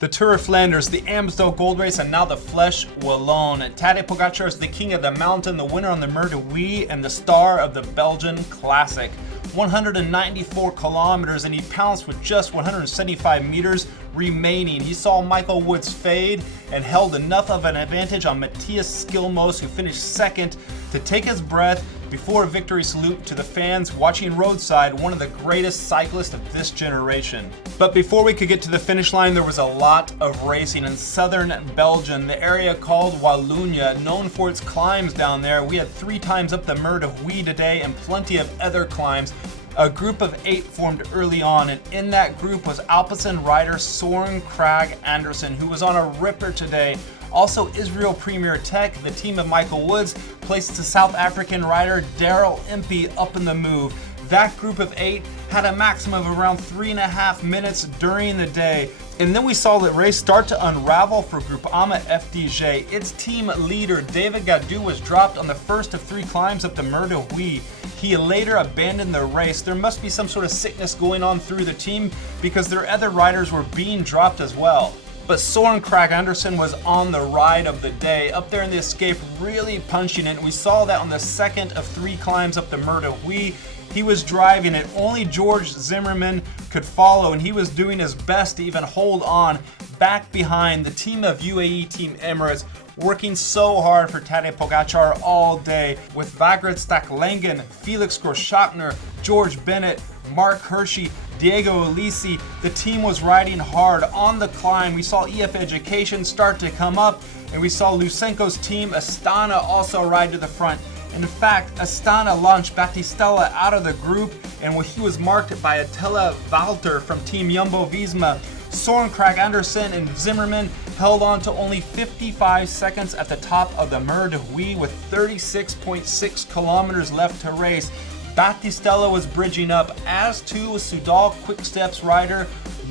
The Tour of Flanders, the Amstel Gold Race, and now the Fleche Wallonne. Tadej Pogacar is the king of the mountain, the winner on the Mer de Huy, and the star of the Belgian Classic. 194 kilometers, and he pounced with just 175 meters remaining. He saw Michael Woods fade and held enough of an advantage on Matthias Skjelmose, who finished second, to take his breath before a victory salute to the fans watching roadside, one of the greatest cyclists of this generation. But before we could get to the finish line, there was a lot of racing in southern Belgium, the area called Wallonne, known for its climbs down there. We had 3 times up the Mer de Huy today and plenty of other climbs. A group of 8 formed early on, and in that group was Alpecin rider Søren Kragh Andersen, who was on a ripper today. Also, Israel Premier Tech, the team of Michael Woods, placed the South African rider Daryl Impey up in the move. That group of 8 had a maximum of around 3.5 minutes during the day. And then we saw the race start to unravel for Groupama FDJ. Its team leader, David Gaudu, was dropped on the first of 3 climbs up the Mer de Huy. He later abandoned the race. There must be some sort of sickness going on through the team because their other riders were being dropped as well. But Søren Kragh Andersen was on the ride of the day, up there in the escape, really punching it. We saw that on the second of 3 climbs up the Mer de Huy. He was driving it. Only George Zimmerman could follow, and he was doing his best to even hold on back behind the team of UAE Team Emirates, working so hard for Tadej Pogacar all day, with Vagrid Stacklangen, Felix Groschachner, George Bennett, Mark Hirschi, Diego Ulissi. The team was riding hard on the climb. We saw EF Education start to come up, and we saw Lysenko's team Astana also ride to the front. In fact, Astana launched Battistella out of the group, and he was marked by Attila Valter from Team Jumbo-Visma. Søren Kragh Andersen and Zimmerman held on to only 55 seconds at the top of the Mer de Huy with 36.6 kilometers left to race. Battistella was bridging up, as too was Soudal Quickstep's rider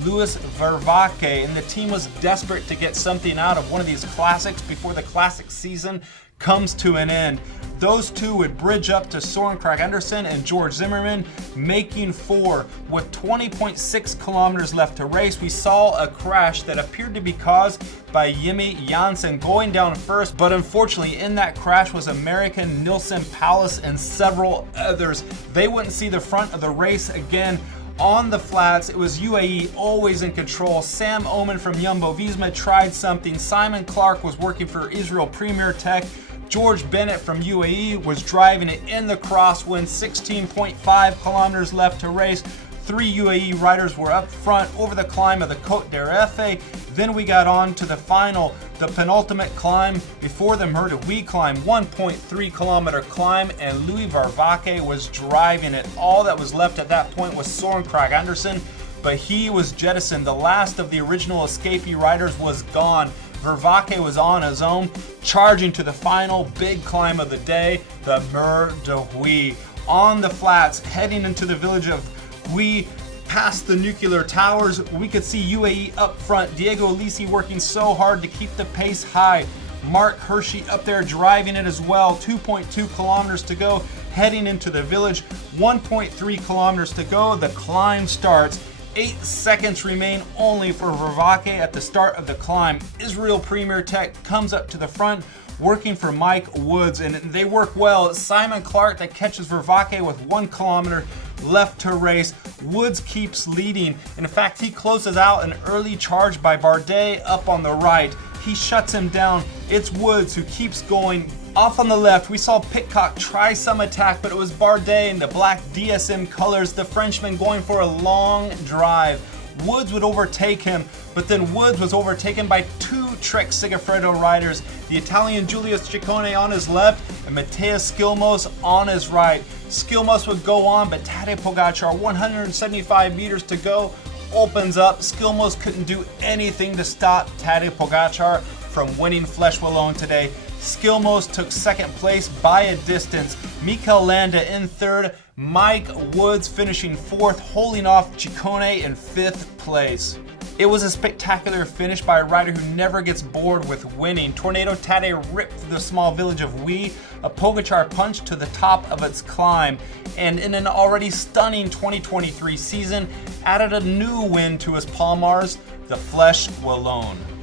Louis Vervaeke, and the team was desperate to get something out of one of these classics before the classic season comes to an end. Those two would bridge up to Søren Kragh Andersen and George Zimmerman, making 4. With 20.6 kilometers left to race, we saw a crash that appeared to be caused by Jimmy Janssen going down first, but unfortunately in that crash was American Nilsen Powless and several others. They wouldn't see the front of the race again. On the flats, it was UAE always in control. Sam Omen from Jumbo-Visma tried something. Simon Clark was working for Israel Premier Tech. George Bennett from UAE was driving it in the crosswind. 16.5 kilometers left to race. 3 UAE riders were up front over the climb of the Côte d'Areffe. Then we got on to the final, the penultimate climb before the Mer de Huy climb, 1.3 kilometer climb, and Louis Vervaeke was driving it. All that was left at that point was Søren Kragh Andersen, but he was jettisoned. The last of the original escapee riders was gone. Vervaeke was on his own, charging to the final big climb of the day, the Mer de Huy. On the flats, heading into the village of Huy, past the nuclear towers, we could see UAE up front. Diego Ulissi working so hard to keep the pace high. Mark Hirschi up there driving it as well. 2.2 kilometers to go, heading into the village. 1.3 kilometers to go, the climb starts. 8 seconds remain only for Vervaeke at the start of the climb. Israel Premier Tech comes up to the front, working for Mike Woods, and they work well. It's Simon Clark that catches Vervaeke with 1 kilometer left to race. Woods keeps leading. In fact, he closes out an early charge by Bardet up on the right. He shuts him down. It's Woods who keeps going. Off on the left, we saw Pitcock try some attack, but it was Bardet in the black DSM colors, the Frenchman going for a long drive. Woods would overtake him, but then Woods was overtaken by 2 Trek Segafredo riders, the Italian Julius Ciccone on his left and Matthias Skjelmose on his right. Skjelmose would go on, but Tadej Pogacar, 175 meters to go, opens up. Skjelmose couldn't do anything to stop Tadej Pogacar from winning Fleche Wallonne today. Skjelmose took second place by a distance. Mikel Landa in third. Mike Woods finishing fourth, holding off Ciccone in 5th place. It was a spectacular finish by a rider who never gets bored with winning. Tornado Tadej ripped through the small village of Huy, a Pogacar punch to the top of its climb, and in an already stunning 2023 season, added a new win to his Palmares the Fleche Wallonne.